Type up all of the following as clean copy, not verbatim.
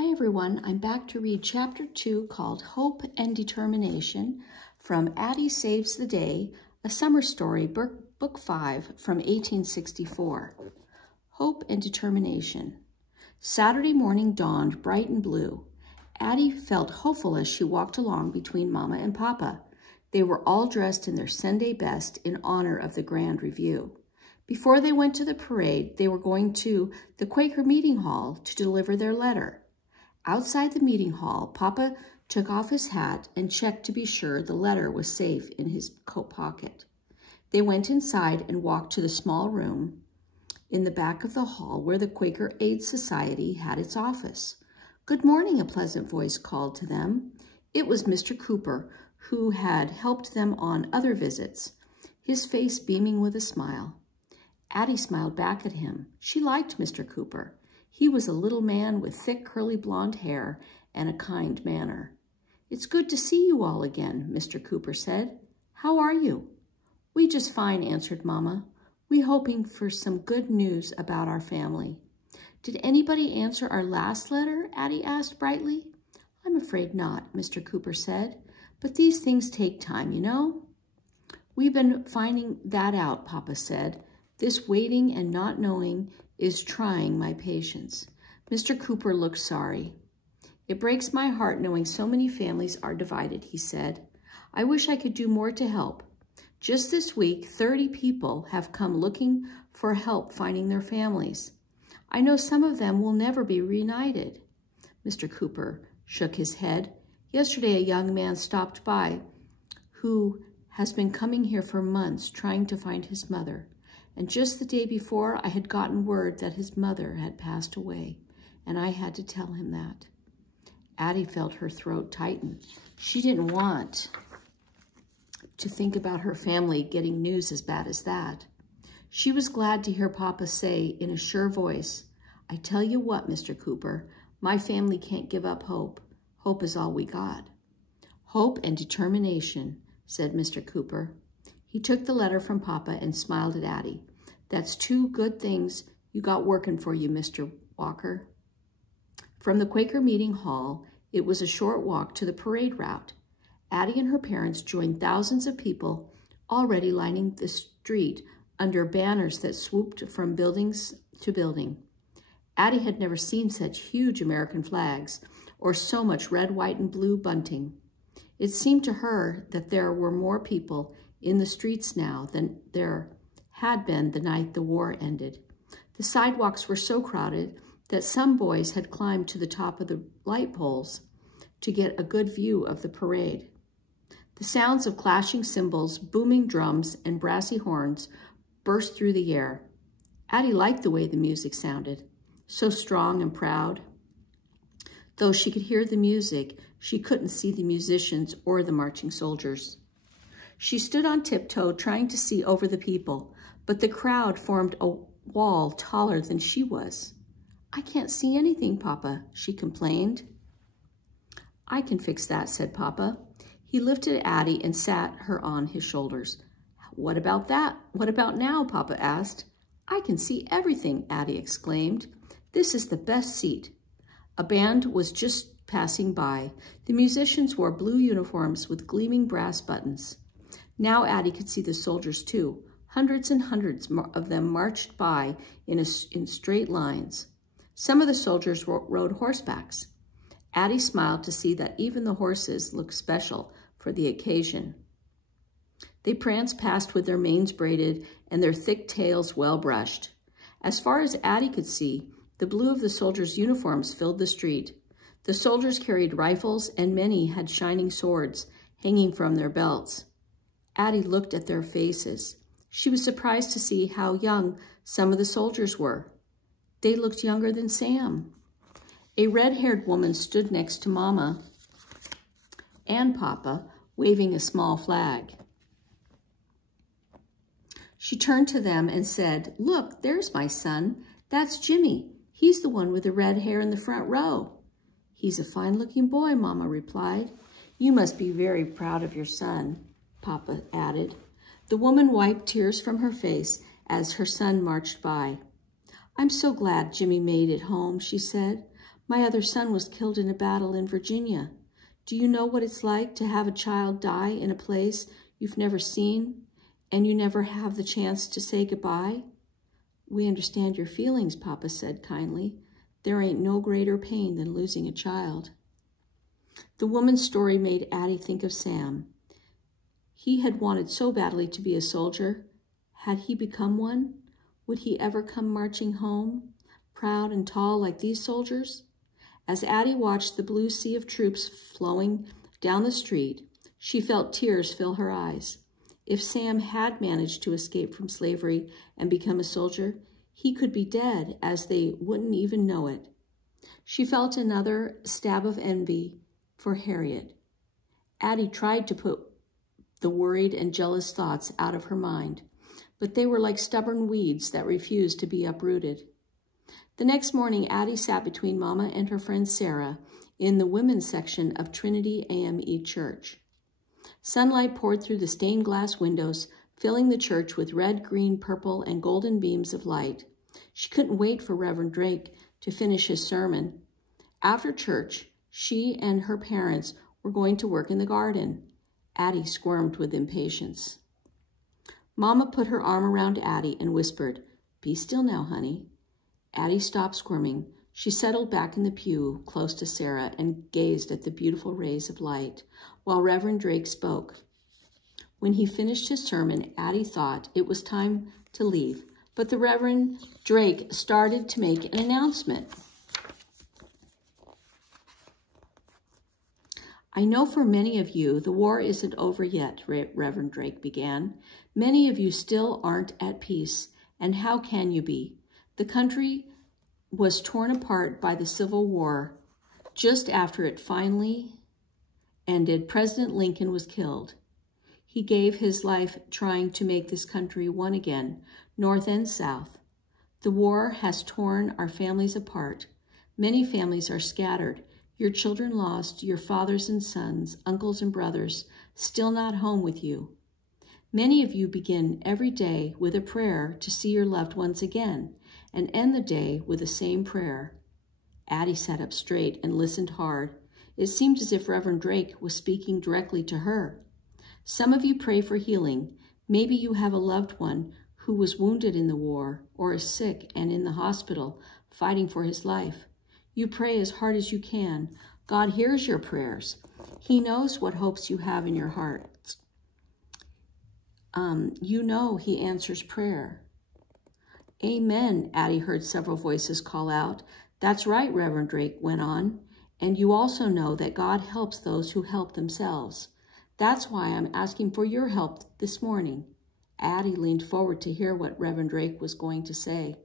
Hi everyone, I'm back to read Chapter 2 called Hope and Determination from Addy Saves the Day, a summer story, book 5 from 1864. Hope and Determination. Saturday morning dawned bright and blue. Addy felt hopeful as she walked along between Mama and Papa. They were all dressed in their Sunday best in honor of the Grand Review. Before they went to the parade, they were going to the Quaker meeting hall to deliver their letter. Outside the meeting hall, Papa took off his hat and checked to be sure the letter was safe in his coat pocket. They went inside and walked to the small room in the back of the hall where the Quaker Aid Society had its office. "Good morning," a pleasant voice called to them. It was Mr. Cooper, who had helped them on other visits, his face beaming with a smile. Addy smiled back at him. She liked Mr. Cooper. He was a little man with thick curly blonde hair and a kind manner. "It's good to see you all again," Mr. Cooper said. "How are you?" "We just fine," answered Mama. "We hoping for some good news about our family." "Did anybody answer our last letter?" Addy asked brightly. "I'm afraid not," Mr. Cooper said. "But these things take time, you know." "We've been finding that out," Papa said. "This waiting and not knowing is trying my patience." Mr. Cooper looked sorry. "It breaks my heart knowing so many families are divided," he said. "I wish I could do more to help. Just this week, 30 people have come looking for help finding their families. I know some of them will never be reunited." Mr. Cooper shook his head. "Yesterday, a young man stopped by who has been coming here for months trying to find his mother. And just the day before, I had gotten word that his mother had passed away, and I had to tell him that." Addy felt her throat tighten. She didn't want to think about her family getting news as bad as that. She was glad to hear Papa say in a sure voice, "I tell you what, Mr. Cooper, my family can't give up hope. Hope is all we got." "Hope and determination," said Mr. Cooper. He took the letter from Papa and smiled at Addy. "That's 2 good things you got working for you, Mr. Walker." From the Quaker meeting hall, it was a short walk to the parade route. Addy and her parents joined thousands of people already lining the street under banners that swooped from buildings to building. Addy had never seen such huge American flags or so much red, white, and blue bunting. It seemed to her that there were more people in the streets now than there had been the night the war ended. The sidewalks were so crowded that some boys had climbed to the top of the light poles to get a good view of the parade. The sounds of clashing cymbals, booming drums, and brassy horns burst through the air. Addy liked the way the music sounded, so strong and proud. Though she could hear the music, she couldn't see the musicians or the marching soldiers. She stood on tiptoe trying to see over the people, but the crowd formed a wall taller than she was. "I can't see anything, Papa," she complained. "I can fix that," said Papa. He lifted Addy and sat her on his shoulders. "What about that? What about now?" Papa asked. "I can see everything," Addy exclaimed. "This is the best seat." A band was just passing by. The musicians wore blue uniforms with gleaming brass buttons. Now Addy could see the soldiers too. Hundreds and hundreds of them marched by in straight lines. Some of the soldiers rode horsebacks. Addy smiled to see that even the horses looked special for the occasion. They pranced past with their manes braided and their thick tails well brushed. As far as Addy could see, the blue of the soldiers' uniforms filled the street. The soldiers carried rifles and many had shining swords hanging from their belts. Addy looked at their faces. She was surprised to see how young some of the soldiers were. They looked younger than Sam. A red-haired woman stood next to Mama and Papa, waving a small flag. She turned to them and said, "Look, there's my son. That's Jimmy. He's the one with the red hair in the front row." "He's a fine-looking boy," Mama replied. "You must be very proud of your son," Papa added. The woman wiped tears from her face as her son marched by. "I'm so glad Jimmy made it home," she said. My other son was killed in a battle in Virginia. Do you know what it's like to have a child die in a place you've never seen and you never have the chance to say goodbye?" "We understand your feelings," Papa said kindly. "There ain't no greater pain than losing a child." The woman's story made Addy think of Sam. He had wanted so badly to be a soldier. Had he become one? Would he ever come marching home, proud and tall like these soldiers? As Addy watched the blue sea of troops flowing down the street, she felt tears fill her eyes. If Sam had managed to escape from slavery and become a soldier, he could be dead, as they wouldn't even know it. She felt another stab of envy for Harriet. Addy tried to put the worried and jealous thoughts out of her mind, but they were like stubborn weeds that refused to be uprooted. The next morning, Addy sat between Mama and her friend Sarah in the women's section of Trinity AME Church. Sunlight poured through the stained glass windows, filling the church with red, green, purple, and golden beams of light. She couldn't wait for Reverend Drake to finish his sermon. After church, she and her parents were going to work in the garden. Addy squirmed with impatience. Mama put her arm around Addy and whispered, "Be still now, honey." Addy stopped squirming. She settled back in the pew close to Sarah and gazed at the beautiful rays of light while Reverend Drake spoke. When he finished his sermon, Addy thought it was time to leave, but the Reverend Drake started to make an announcement. "I know for many of you, the war isn't over yet," Reverend Drake began. "Many of you still aren't at peace, and how can you be? The country was torn apart by the Civil War. Just after it finally ended, President Lincoln was killed. He gave his life trying to make this country one again, North and South. The war has torn our families apart. Many families are scattered. Your children lost, your fathers and sons, uncles and brothers, still not home with you. Many of you begin every day with a prayer to see your loved ones again, and end the day with the same prayer." Addy sat up straight and listened hard. It seemed as if Reverend Drake was speaking directly to her. "Some of you pray for healing. Maybe you have a loved one who was wounded in the war or is sick and in the hospital fighting for his life. You pray as hard as you can. God hears your prayers. He knows what hopes you have in your hearts. You know he answers prayer." "Amen," Addy heard several voices call out. "That's right," Reverend Drake went on. "And you also know that God helps those who help themselves. That's why I'm asking for your help this morning." Addy leaned forward to hear what Reverend Drake was going to say.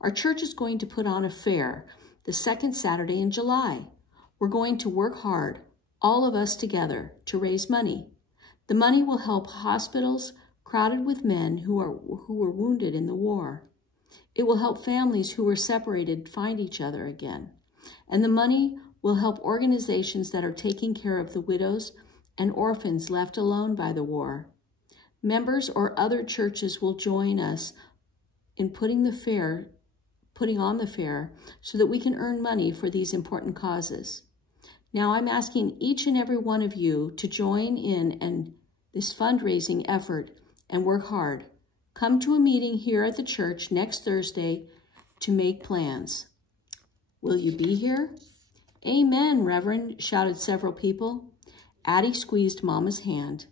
"Our church is going to put on a fair the second Saturday in July. We're going to work hard, all of us together, to raise money. The money will help hospitals crowded with men who were wounded in the war. It will help families who were separated find each other again. And the money will help organizations that are taking care of the widows and orphans left alone by the war. Members or other churches will join us in putting on the fair so that we can earn money for these important causes. Now I'm asking each and every one of you to join in this fundraising effort and work hard. Come to a meeting here at the church next Thursday to make plans. Will you be here?" "Amen, Reverend," shouted several people. Addy squeezed Mama's hand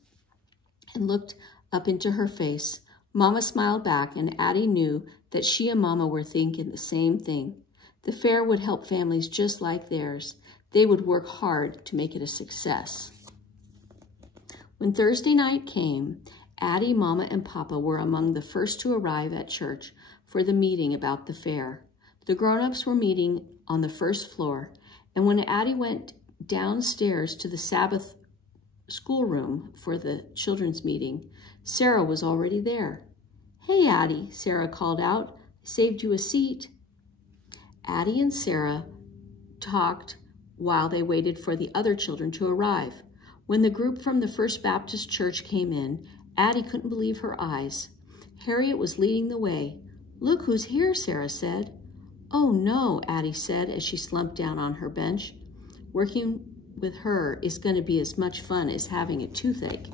and looked up into her face. Mama smiled back, and Addy knew that she and Mama were thinking the same thing. The fair would help families just like theirs. They would work hard to make it a success. When Thursday night came, Addy, Mama, and Papa were among the first to arrive at church for the meeting about the fair. The grown-ups were meeting on the first floor, and when Addy went downstairs to the Sabbath schoolroom for the children's meeting, Sarah was already there. "Hey, Addy," Sarah called out. "I saved you a seat." Addy and Sarah talked while they waited for the other children to arrive. When the group from the First Baptist Church came in, Addy couldn't believe her eyes. Harriet was leading the way. "Look who's here," Sarah said. "Oh, no," Addy said as she slumped down on her bench. "Working with her is going to be as much fun as having a toothache."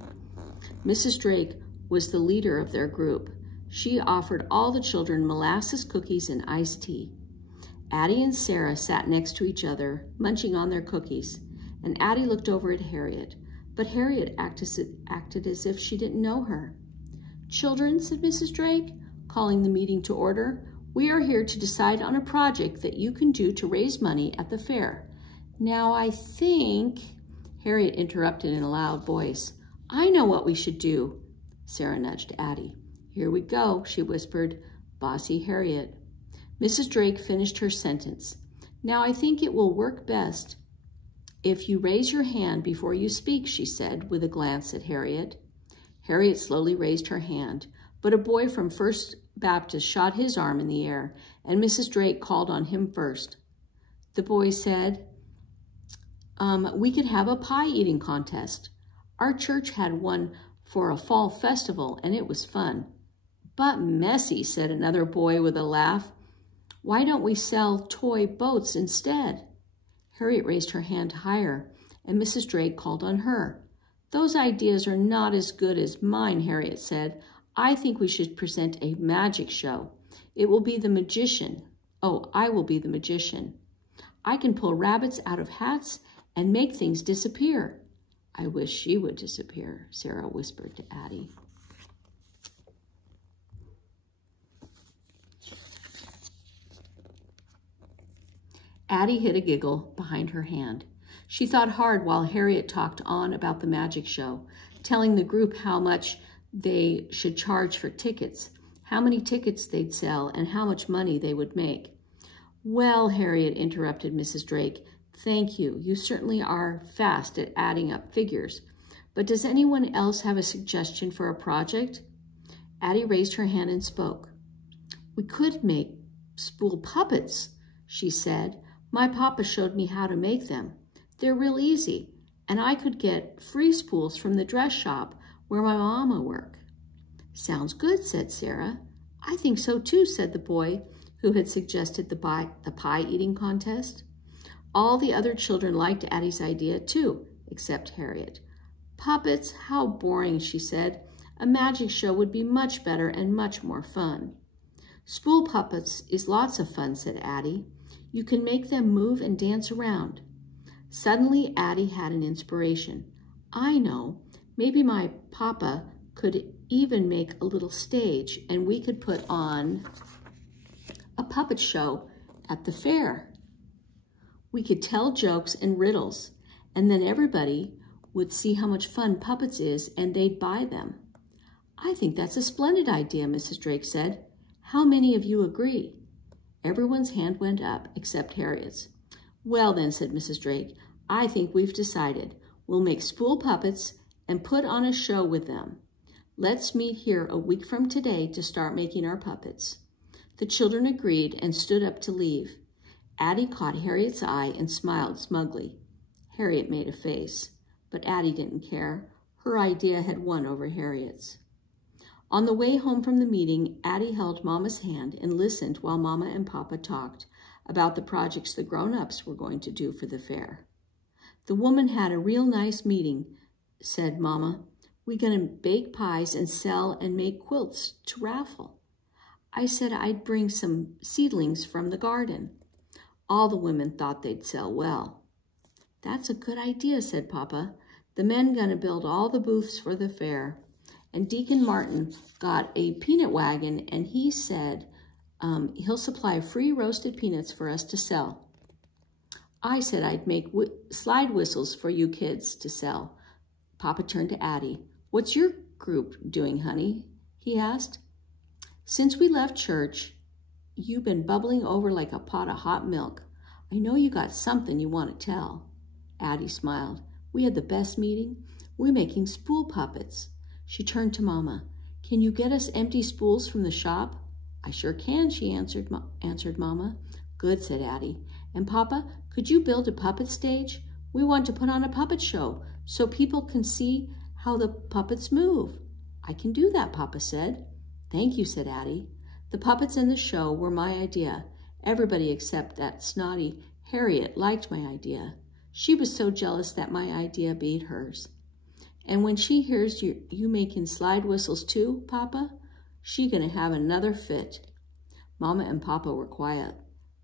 Mrs. Drake was the leader of their group. She offered all the children molasses cookies and iced tea. Addy and Sarah sat next to each other, munching on their cookies, and Addy looked over at Harriet, but Harriet acted as if she didn't know her. "Children," said Mrs. Drake, calling the meeting to order, "we are here to decide on a project that you can do to raise money at the fair. Now I think," Harriet interrupted in a loud voice, "I know what we should do." Sarah nudged Addy. "Here we go," she whispered, "Bossy Harriet." Mrs. Drake finished her sentence. "Now I think it will work best if you raise your hand before you speak," she said with a glance at Harriet. Harriet slowly raised her hand, but a boy from First Baptist shot his arm in the air, and Mrs. Drake called on him first. The boy said, "We could have a pie-eating contest. Our church had one for a fall festival, and it was fun." "But messy," said another boy with a laugh. "Why don't we sell toy boats instead?" Harriet raised her hand higher, and Mrs. Drake called on her. "Those ideas are not as good as mine," Harriet said. "I think we should present a magic show. It will be the magician. Oh, I will be the magician. I can pull rabbits out of hats and make things disappear." "I wish she would disappear," Sarah whispered to Addy. Addy hid a giggle behind her hand. She thought hard while Harriet talked on about the magic show, telling the group how much they should charge for tickets, how many tickets they'd sell, and how much money they would make. "Well," Harriet interrupted Mrs. Drake, "thank you. You certainly are fast at adding up figures. But does anyone else have a suggestion for a project?" Addy raised her hand and spoke. "We could make spool puppets," she said. "My papa showed me how to make them. They're real easy, and I could get free spools from the dress shop where my mama worked." "Sounds good," said Sarah. "I think so too," said the boy who had suggested the pie-eating contest. All the other children liked Addy's idea too, except Harriet. "Puppets, how boring," she said. "A magic show would be much better and much more fun." "Spool puppets is lots of fun," said Addy. "You can make them move and dance around." Suddenly, Addy had an inspiration. "I know. Maybe my papa could even make a little stage, and we could put on a puppet show at the fair. We could tell jokes and riddles, and then everybody would see how much fun puppets is, and they'd buy them." "I think that's a splendid idea," Mrs. Drake said. "How many of you agree?" Everyone's hand went up, except Harriet's. "Well then," said Mrs. Drake, "I think we've decided. We'll make spool puppets and put on a show with them. Let's meet here a week from today to start making our puppets." The children agreed and stood up to leave. Addy caught Harriet's eye and smiled smugly. Harriet made a face, but Addy didn't care. Her idea had won over Harriet's. On the way home from the meeting, Addy held Mama's hand and listened while Mama and Papa talked about the projects the grown-ups were going to do for the fair. "The woman had a real nice meeting," said Mama. "We're going to bake pies and sell and make quilts to raffle. I said I'd bring some seedlings from the garden." All the women thought they'd sell well. "That's a good idea," said Papa. "The men going to build all the booths for the fair. And Deacon Martin got a peanut wagon, and he said he'll supply free roasted peanuts for us to sell. I said I'd make slide whistles for you kids to sell." Papa turned to Addy. "What's your group doing, honey?" he asked. "Since we left church, you've been bubbling over like a pot of hot milk. I know you got something you want to tell." Addy smiled. "We had the best meeting. We're making spool puppets." She turned to Mama. "Can you get us empty spools from the shop?" "I sure can," she answered Mama. "Good," said Addy. "And Papa, could you build a puppet stage? We want to put on a puppet show so people can see how the puppets move." "I can do that," Papa said. "Thank you," said Addy. "The puppets and the show were my idea, Everybody except that snotty Harriet liked my idea. She was so jealous that my idea beat hers. And when she hears you making slide whistles too, Papa, she gonna have another fit. Mama and Papa were quiet.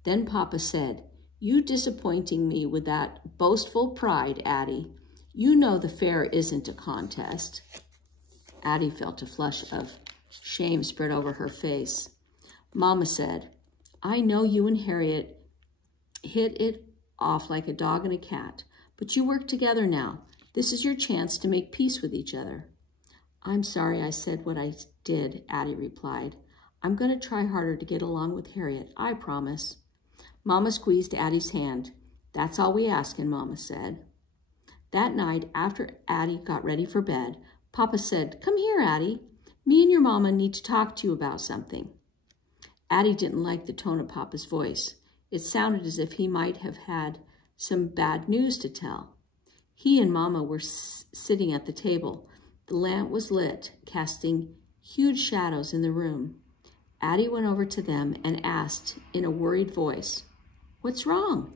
Then Papa said, "You disappointing me with that boastful pride, Addy. You know the fair isn't a contest." Addy felt a flush of shame spread over her face. Mama said, "I know you and Harriet hit it off like a dog and a cat, but you work together now. This is your chance to make peace with each other." "I'm sorry I said what I did," Addy replied. "I'm going to try harder to get along with Harriet, I promise." Mama squeezed Addy's hand. "That's all we askin'," Mama said. That night, after Addy got ready for bed, Papa said, "Come here, Addy. Me and your Mama need to talk to you about something." Addy didn't like the tone of Papa's voice. It sounded as if he might have had some bad news to tell. He and Mama were sitting at the table. The lamp was lit, casting huge shadows in the room. Addy went over to them and asked in a worried voice, "What's wrong?"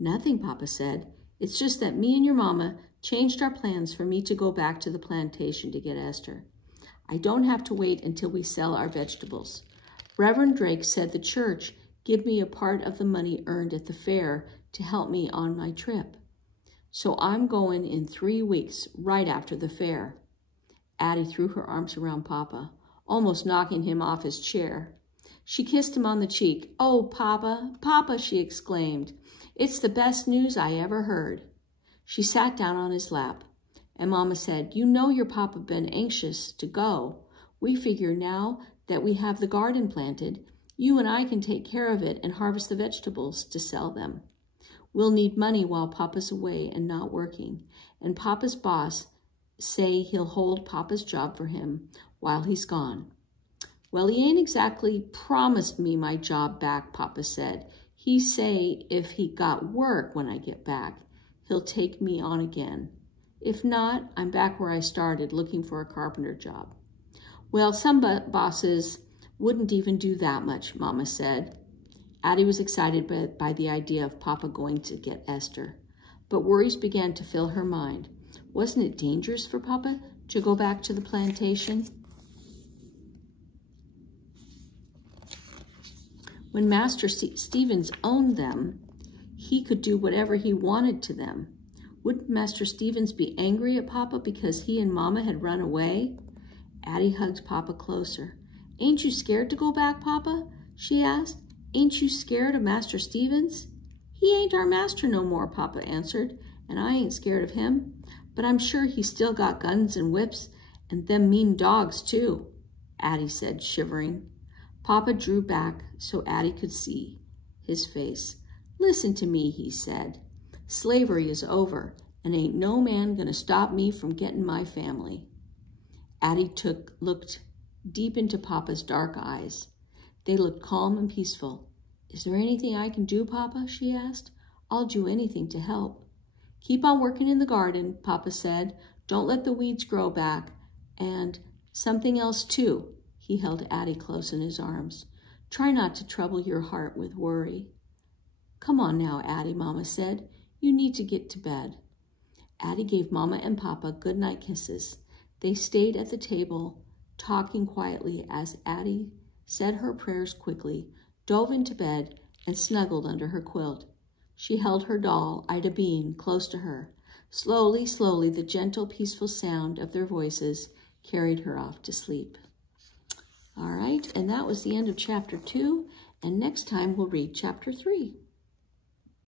"Nothing," Papa said. "It's just that me and your Mama changed our plans for me to go back to the plantation to get Esther. I don't have to wait until we sell our vegetables. Reverend Drake said the church give me a part of the money earned at the fair to help me on my trip. So I'm going in 3 weeks, right after the fair." Addy threw her arms around Papa, almost knocking him off his chair. She kissed him on the cheek. "Oh, Papa, Papa," she exclaimed. "It's the best news I ever heard." She sat down on his lap, and Mama said, "You know your Papa been anxious to go. We figure now that we have the garden planted, you and I can take care of it and harvest the vegetables to sell them. We'll need money while Papa's away and not working, and Papa's boss say he'll hold Papa's job for him while he's gone." "Well, he ain't exactly promised me my job back," Papa said. "He say if he got work when I get back, he'll take me on again. If not, I'm back where I started, looking for a carpenter job." "Well, some bosses wouldn't even do that much," Mama said. Addy was excited by the idea of Papa going to get Esther, but worries began to fill her mind. Wasn't it dangerous for Papa to go back to the plantation? When Master Stevens owned them, he could do whatever he wanted to them. Wouldn't Master Stevens be angry at Papa because he and Mama had run away? Addy hugged Papa closer. "Ain't you scared to go back, Papa?" she asked. "Ain't you scared of Master Stevens?" "He ain't our master no more," Papa answered, "and I ain't scared of him. But I'm sure he's still got guns and whips and them mean dogs, too," Addy said, shivering. Papa drew back so Addy could see his face. "Listen to me," he said. "Slavery is over, and ain't no man gonna stop me from getting my family." Addy looked deep into Papa's dark eyes. They looked calm and peaceful. "Is there anything I can do, Papa?" she asked. "I'll do anything to help." "Keep on working in the garden," Papa said. "Don't let the weeds grow back. And something else, too." He held Addy close in his arms. "Try not to trouble your heart with worry." "Come on now, Addy," Mama said. "You need to get to bed." Addy gave Mama and Papa goodnight kisses. They stayed at the table, talking quietly as Addy said her prayers quickly, dove into bed, and snuggled under her quilt. She held her doll, Ida Bean, close to her. Slowly, slowly, the gentle, peaceful sound of their voices carried her off to sleep. All right, and that was the end of Chapter 2, and next time we'll read Chapter 3.